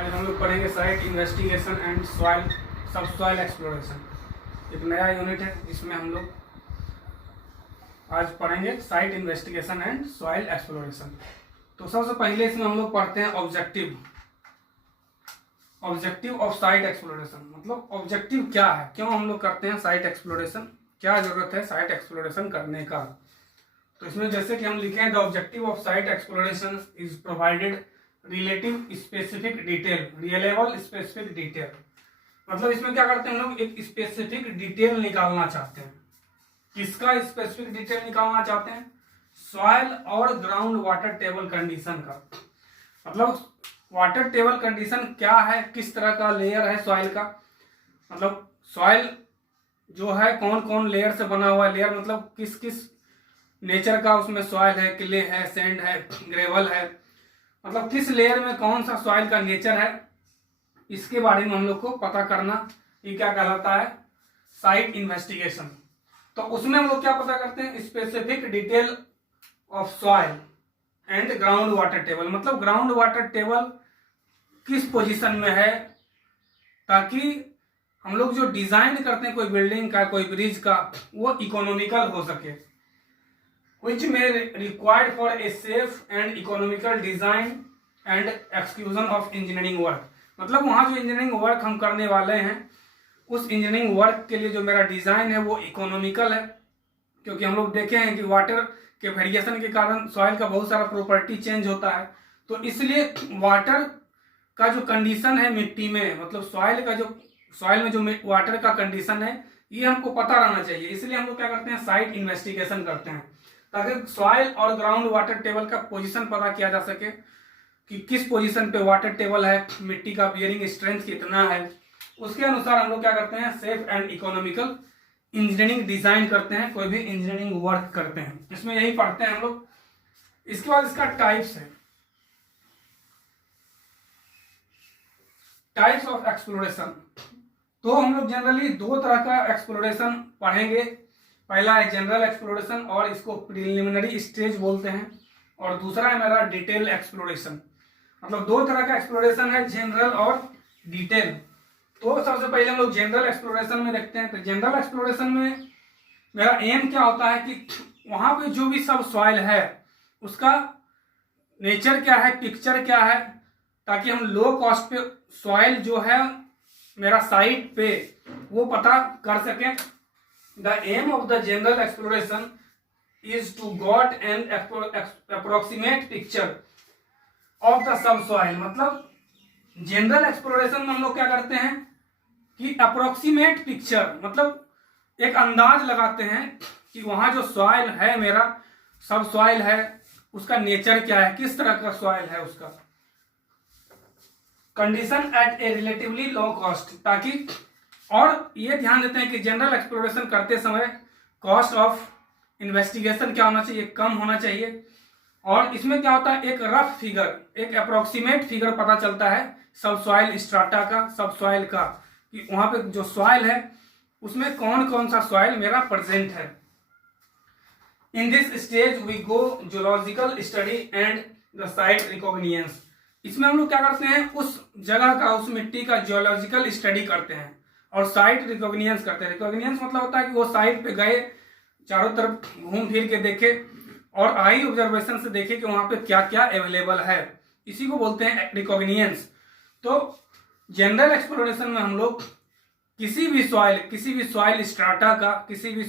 आज हम लोग पढ़ेंगे साइट इन्वेस्टिगेशन एंड सॉइल सब सॉइल एक्सप्लोरेशन। एक नया यूनिट है, इसमें हम लोग आज पढ़ेंगे site investigation and soil exploration. तो सबसे पहले इसमें हम लोग पढ़ते हैं ऑब्जेक्टिव ऑफ साइट एक्सप्लोरेशन। मतलब ऑब्जेक्टिव क्या है, क्यों हम लोग करते हैं साइट एक्सप्लोरेशन, क्या जरूरत है साइट एक्सप्लोरेशन करने का। तो इसमें जैसे कि हम लिखें, the objective of site exploration is provided relative specific detail, reliable specific detail. मतलब इसमें क्या करते हैं हम लोग, एक स्पेसिफिक डिटेल निकालना चाहते हैं। किसका स्पेसिफिक डिटेल निकालना चाहते हैं? सॉइल और ग्राउंड वाटर टेबल कंडीशन का। मतलब वाटर टेबल कंडीशन क्या है, किस तरह का लेयर है सॉइल का। मतलब सॉइल जो है कौन कौन लेयर से बना हुआ है, लेयर मतलब किस किस नेचर का उसमें सॉइल है, क्ले है, सैंड है, ग्रेवल है, मतलब किस लेयर में कौन सा सॉइल का नेचर है, इसके बारे में हम लोग को पता करना, ये क्या कहलाता है, साइट इन्वेस्टिगेशन। तो उसमें हम लोग क्या पता करते हैं, specific detail of soil and ground water table. मतलब ग्राउंड वाटर टेबल किस पोजीशन में है, ताकि हम लोग जो डिजाइन करते हैं कोई बिल्डिंग का, कोई ब्रिज का, वो इकोनॉमिकल हो सके, which may required for a safe and economical design and execution of engineering work। मतलब वहाँ जो इंजीनियरिंग वर्क हम करने वाले हैं, उस इंजीनियरिंग वर्क के लिए जो मेरा डिजाइन है वो इकोनॉमिकल है। क्योंकि हम लोग देखे हैं कि वाटर के वेरिएशन के कारण सॉइल का बहुत सारा प्रॉपर्टी चेंज होता है। तो इसलिए वाटर का जो कंडीशन है मिट्टी में, मतलब सॉइल में जो वाटर का कंडीशन है, ये हमको पता रहना चाहिए। इसलिए हम लोग क्या करते हैं, साइट इन्वेस्टिगेशन करते हैं, ताकि सॉइल और ग्राउंड वाटर टेबल का पोजीशन पता किया जा सके कि किस पोजीशन पे वाटर टेबल है, मिट्टी का बियरिंग स्ट्रेंथ कितना है। उसके अनुसार हम लोग क्या करते हैं, safe and economical engineering design करते हैं, कोई भी इंजीनियरिंग वर्क करते हैं। इसमें यही पढ़ते हैं हम लोग। इसके बाद इसका टाइप्स है, टाइप्स ऑफ एक्सप्लोरेशन। तो हम लोग जनरली दो तरह का एक्सप्लोरेशन पढ़ेंगे। पहला है जनरल एक्सप्लोरेशन, और इसको प्रिलिमिनरी स्टेज बोलते हैं, और दूसरा है मेरा डिटेल एक्सप्लोरेशन। मतलब दो तरह का एक्सप्लोरेशन है, जनरल और डिटेल। तो सबसे पहले हम लोग जनरल एक्सप्लोरेशन में देखते हैं। तो जनरल एक्सप्लोरेशन में मेरा एम क्या होता है कि वहां पे जो भी सब सॉइल है उसका नेचर क्या है, पिक्चर क्या है, ताकि हम लो कॉस्ट पे सॉइल जो है मेरा साइट पे वो पता कर सकें। The aim of the general exploration is to get an approximate picture of the subsoil। मतलब जनरल एक्सप्लोरेशन में हम लोग क्या करते हैं कि अप्रोक्सीमेट पिक्चर, मतलब एक अंदाज लगाते हैं कि वहां जो सॉइल है मेरा, सब सॉइल है, उसका नेचर क्या है, किस तरह का सॉइल है, उसका condition at A relatively low cost. ताकि और ये ध्यान देते हैं कि जनरल एक्सप्लोरेशन करते समय कॉस्ट ऑफ इन्वेस्टिगेशन क्या होना चाहिए, कम होना चाहिए। और इसमें क्या होता है, एक रफ फिगर, एक अप्रोक्सीमेट फिगर पता चलता है सब सॉइल स्ट्राटा का, सब सॉइल का, कि वहां पे जो सॉइल है उसमें कौन कौन सा सॉइल मेरा प्रेजेंट है। In this stage we go geological study and the site reconnaissance. इसमें हम लोग क्या करते हैं, उस जगह का, उस मिट्टी का जियोलॉजिकल स्टडी करते हैं और साइट रिकॉग्निजेंस करते हैं। रिकॉग्निजेंस मतलब होता है कि वो साइट पे गए, चारों तरफ घूम फिर के देखे और आई ऑब्जर्वेशन से देखे कि वहां पे क्या क्या अवेलेबल है, इसी को बोलते हैं रिकॉग्निजेंस। तो जनरल एक्सप्लोरेशन में हम लोग किसी भी सॉइल स्ट्राटा का, किसी भी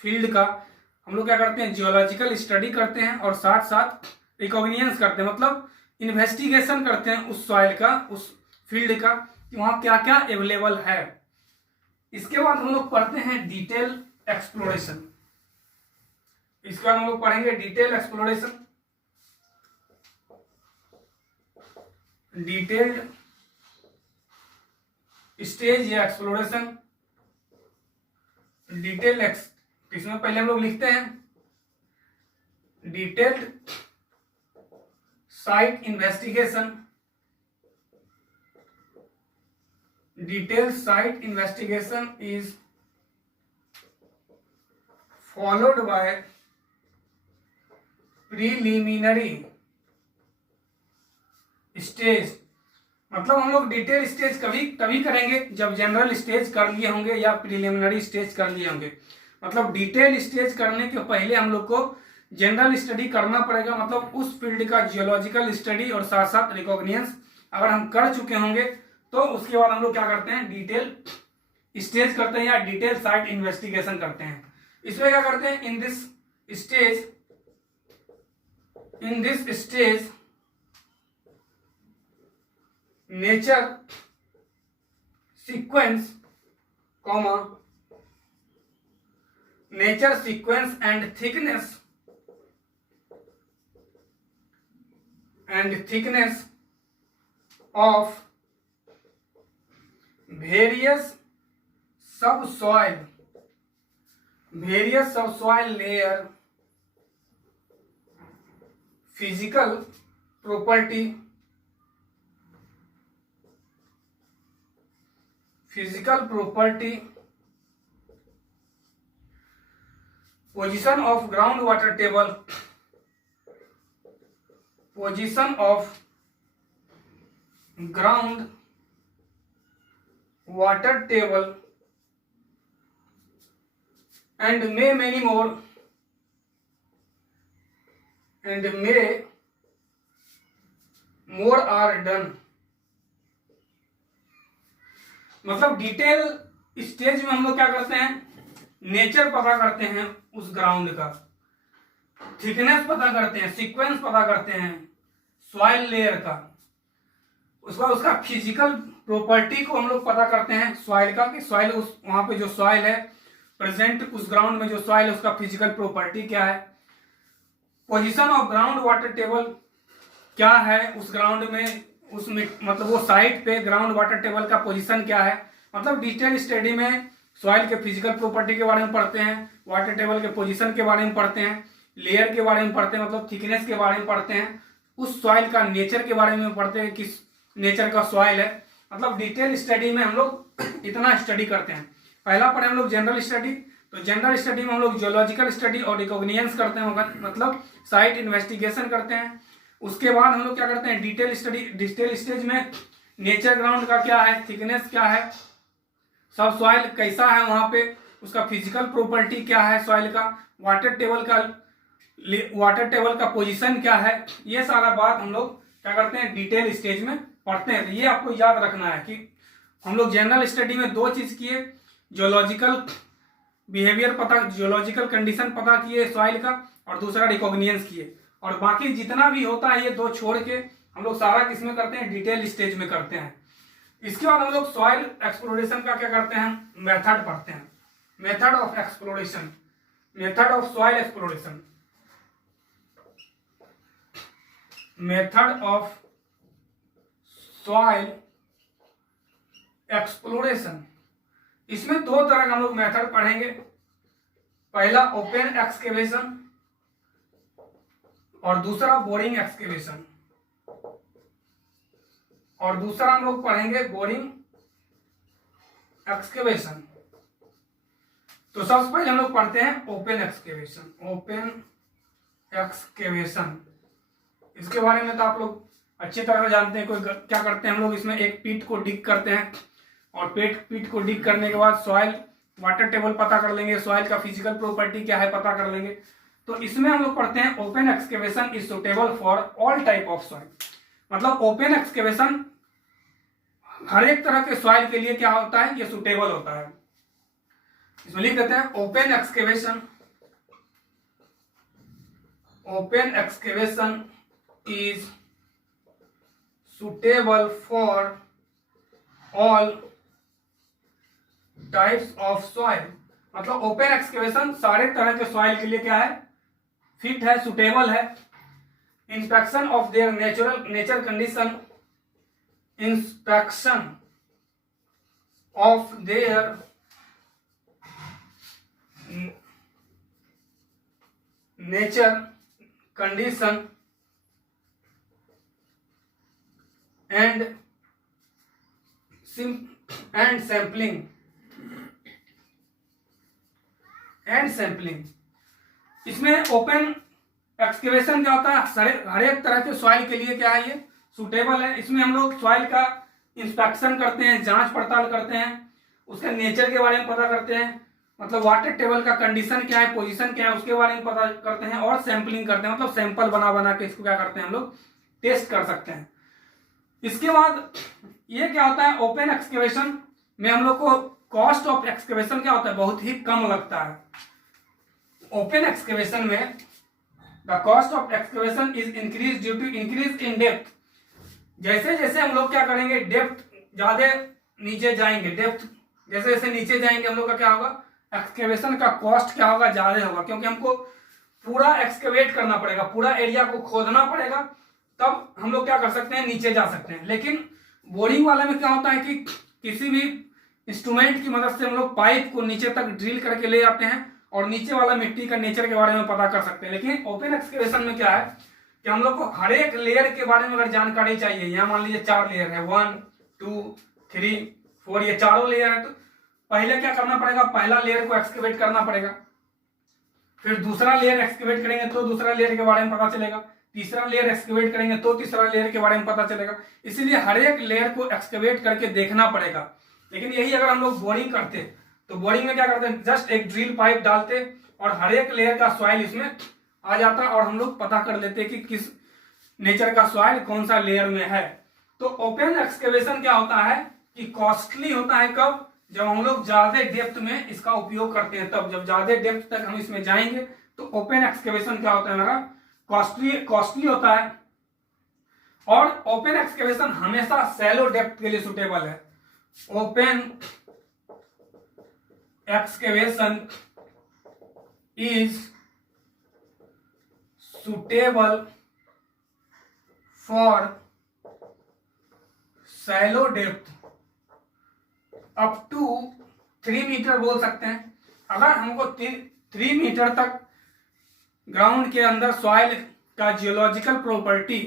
फील्ड का हम लोग क्या करते हैं, जियोलॉजिकल स्टडी करते हैं और साथ साथ रिकॉग्निजेंस करते हैं, मतलब इन्वेस्टिगेशन करते हैं उस सॉइल का, उस फील्ड का, कि वहां क्या क्या अवेलेबल है। इसके बाद हम लोग पढ़ते हैं डिटेल एक्सप्लोरेशन। इसके बाद हम लोग पढ़ेंगे डिटेल एक्सप्लोरेशन, डिटेल्ड स्टेज या एक्सप्लोरेशन, इसमें पहले हम लोग लिखते हैं detailed site investigation. Detailed site investigation is followed by preliminary stage। मतलब हम लोग डिटेल स्टेज कभी तभी करेंगे जब जनरल स्टेज कर लिए होंगे या प्रिलिमिनरी स्टेज कर लिए होंगे। मतलब डिटेल स्टेज करने के पहले हम लोग को जनरल स्टडी करना पड़ेगा, मतलब उस फील्ड का जियोलॉजिकल स्टडी और साथ साथ रिकॉग्निशंस अगर हम कर चुके होंगे तो उसके बाद हम लोग क्या करते हैं, डिटेल स्टेज करते हैं या डिटेल साइट इन्वेस्टिगेशन करते हैं। इसमें क्या करते हैं, इन this stage nature sequence and thickness of various subsoil layer, physical property, position of groundwater table, and may many more, are done। मतलब डिटेल स्टेज में हम लोग क्या करते हैं, नेचर पता करते हैं उस ग्राउंड का, थिकनेस पता करते हैं, सीक्वेंस पता करते हैं सॉइल लेयर का, उसका फिजिकल प्रॉपर्टी को हम लोग पता करते हैं सॉइल का, कि सॉइल उस वहां पे जो सॉइल है प्रेजेंट उस ग्राउंड में जो सॉइल है उसका फिजिकल प्रॉपर्टी क्या है, position of ground water table क्या है उस ग्राउंड में, उसमें मतलब वो साइट पे ग्राउंड वाटर टेबल का पोजीशन क्या है। मतलब डिटेल स्टडी में सॉइल के फिजिकल प्रॉपर्टी के बारे में पढ़ते हैं, वाटर टेबल के पोजीशन के बारे में पढ़ते हैं, लेयर के बारे में पढ़ते हैं, मतलब थिकनेस के बारे में पढ़ते हैं, उस सॉइल का नेचर के बारे में पढ़ते हैं, किस नेचर का सॉइल है। मतलब डिटेल स्टडी में हम लोग इतना स्टडी करते हैं। पहला पढ़े हम लोग जनरल स्टडी, तो जनरल स्टडी में हम लोग जियोलॉजिकल स्टडी और रिकॉग्निशंस करते हैं, मतलब साइट इन्वेस्टिगेशन करते हैं। उसके बाद हम लोग क्या करते हैं, डिटेल स्टडी, डिटेल स्टेज में नेचर ग्राउंड का क्या है, थिकनेस क्या है, सब सॉइल कैसा है वहां पे, उसका फिजिकल प्रॉपर्टी क्या है सॉइल का, वाटर टेबल का पोजीशन क्या है, ये सारा बात हम लोग क्या करते हैं डिटेल स्टेज में पढ़ते हैं। तो ये आपको याद रखना है कि हम लोग जनरल स्टडी में दो चीज किए, जियोलॉजिकल बिहेवियर पता, जियोलॉजिकल कंडीशन पता किए सॉइल का, और दूसरा रिकॉग्निशंस किए, और बाकी जितना भी होता है ये दो छोड़ के हम लोग सारा किसमें करते हैं, डिटेल स्टेज में करते हैं। इसके बाद हम लोग सॉइल एक्सप्लोरेशन का क्या करते हैं, मेथड पढ़ते हैं, method of exploration, method of soil exploration, method of soil exploration. इसमें दो तरह का हम लोग मेथड पढ़ेंगे, पहला ओपन एक्सकेवेशन और दूसरा बोरिंग एक्सकेवेशन, और दूसरा हम लोग पढ़ेंगे बोरिंग एक्सकेवेशन। तो सबसे पहले हम लोग पढ़ते हैं ओपन एक्सकेवेशन, ओपन एक्सकेवेशन। इसके बारे में तो आप लोग अच्छी तरह जानते हैं। कोई क्या करते हैं हम लोग, इसमें एक पीट को डिग करते हैं, और पीट को डिग करने के बाद सॉइल वाटर टेबल पता कर लेंगे, सॉइल का फिजिकल प्रॉपर्टी क्या है पता कर लेंगे। तो इसमें हम लोग पढ़ते हैं open excavation is suitable for all type of soil. मतलब ओपन एक्सकेवेशन हर एक तरह के सॉइल के लिए क्या होता है, ये सुटेबल होता है। इसमें लिख देते हैं open excavation is suitable for all types of soil. मतलब ओपन एक्सकेवेशन सारे तरह के सॉइल के लिए क्या है, फिट है, सुटेबल है। Inspection of their nature condition, inspection of their nature condition and sampling. इसमें ओपन एक्सकेवेशन क्या होता है, हर एक तरह के सॉइल के लिए क्या है, ये सुटेबल है। इसमें हम लोग सॉइल का इंस्पेक्शन करते हैं, जांच पड़ताल करते हैं, उसके नेचर के बारे में पता करते हैं, मतलब वाटर टेबल का कंडीशन क्या है, पोजीशन क्या है, उसके बारे में पता करते हैं, और सैंपलिंग करते हैं, मतलब सैंपल बना बना के इसको क्या करते हैं हम लोग टेस्ट कर सकते हैं। इसके बाद ये क्या होता है, ओपन एक्सकेवेशन में हम लोग को कॉस्ट ऑफ एक्सकेवेशन क्या होता है, बहुत ही कम लगता है। ओपन एक्सकेवेशन में the cost of excavation is increase due to increase in depth. जैसे जैसे हम लोग क्या करेंगे, डेप्थ ज्यादा नीचे जाएंगे, डेप्थ जैसे जैसे नीचे जाएंगे हम लोग का क्या होगा, एक्सकेवेशन का कॉस्ट क्या होगा, ज्यादा होगा, क्योंकि हमको पूरा एक्सकेवेट करना पड़ेगा, पूरा एरिया को खोदना पड़ेगा, तब हम लोग क्या कर सकते हैं, नीचे जा सकते हैं। लेकिन बोरिंग वाले में क्या होता है कि किसी भी इंस्ट्रूमेंट की मदद से हम लोग पाइप को नीचे तक ड्रिल करके ले जाते हैं और नीचे वाला मिट्टी का नेचर के बारे में पता कर सकते हैं। लेकिन ओपन एक्सकेवेशन में क्या है कि हम लोग को हर एक लेयर के बारे में अगर जानकारी चाहिए, यहाँ मान लीजिए 4 लेयर है, 1 2 3 4, ये चारों लेयर है, तो पहले क्या करना पड़ेगा, पहला लेयर को एक्सकेवेट करना पड़ेगा, फिर दूसरा लेयर एक्सकेवेट करेंगे तो दूसरा लेयर के बारे में पता चलेगा, तीसरा लेयर एक्सकेवेट करेंगे तो तीसरा लेयर के बारे में पता चलेगा। इसीलिए हर एक लेयर को एक्सकेवेट करके देखना पड़ेगा। लेकिन यही अगर हम लोग बोरिंग करते तो बोरिंग में क्या करते हैं, जस्ट एक ड्रिल पाइप डालते और हर एक लेयर का सॉइल इसमें आ जाता और हम लोग पता कर लेते कि किस नेचर का सॉइल कौन सा लेयर में है। तो ओपन एक्सकेवेशन क्या होता है कि कॉस्टली होता है कब, जब हम लोग ज्यादा डेप्थ में इसका उपयोग करते हैं, तब जब ज्यादा डेप्थ तक हम इसमें जाएंगे तो ओपन एक्सकेवेशन क्या होता है हमारा, कॉस्टली होता है। और ओपन एक्सकेवेशन हमेशा सैलो डेप्थ के लिए सुटेबल है। Open excavation is suitable for shallow depth up to 3 metre बोल सकते हैं। अगर हमको 3 मीटर तक ग्राउंड के अंदर सॉइल का जियोलॉजिकल प्रॉपर्टी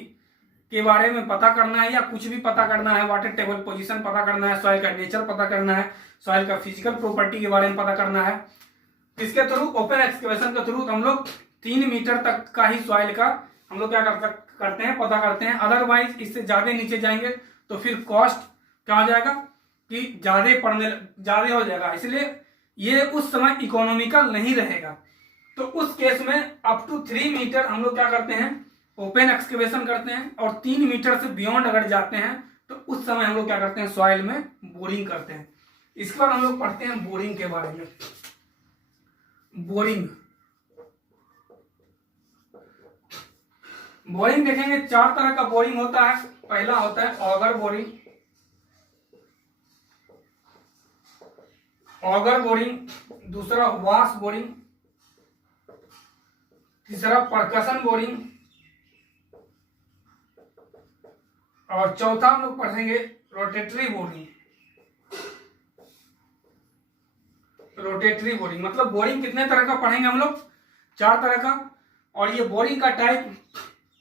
के बारे में पता करना है या कुछ भी पता करना है, वाटर टेबल पोजीशन पता करना है, सॉइल का नेचर पता करना है, सॉइल का फिजिकल प्रॉपर्टी के बारे में पता करना है, इसके थ्रू ओपन एक्सकेवेशन के थ्रू हम लोग 3 मीटर तक का ही सॉइल का हम लोग क्या करते हैं, पता करते हैं। अदरवाइज इससे ज्यादा नीचे जाएंगे तो फिर कॉस्ट क्या हो जाएगा कि ज्यादा हो जाएगा, इसलिए ये उस समय इकोनॉमिकल नहीं रहेगा। तो उस केस में अप टू 3 मीटर हम लोग क्या करते हैं, ओपन एक्सकेवेशन करते हैं, और 3 मीटर से बियॉन्ड अगर जाते हैं तो उस समय हम लोग क्या करते हैं, सॉइल में बोरिंग करते हैं। इसके बाद हम लोग पढ़ते हैं बोरिंग के बारे में। बोरिंग देखेंगे, 4 तरह का बोरिंग होता है। पहला होता है ऑगर बोरिंग, दूसरा वाश बोरिंग, तीसरा परकशन बोरिंग, और चौथा हम लोग पढ़ेंगे रोटेटरी बोरिंग। मतलब बोरिंग कितने तरह का पढ़ेंगे हम लोग, 4 तरह का। और ये बोरिंग का टाइप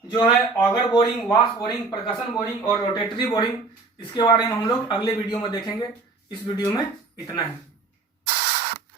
जो है auger boring, wash boring, percussion boring और रोटेटरी बोरिंग, इसके बारे में हम लोग अगले वीडियो में देखेंगे। इस वीडियो में इतना ही।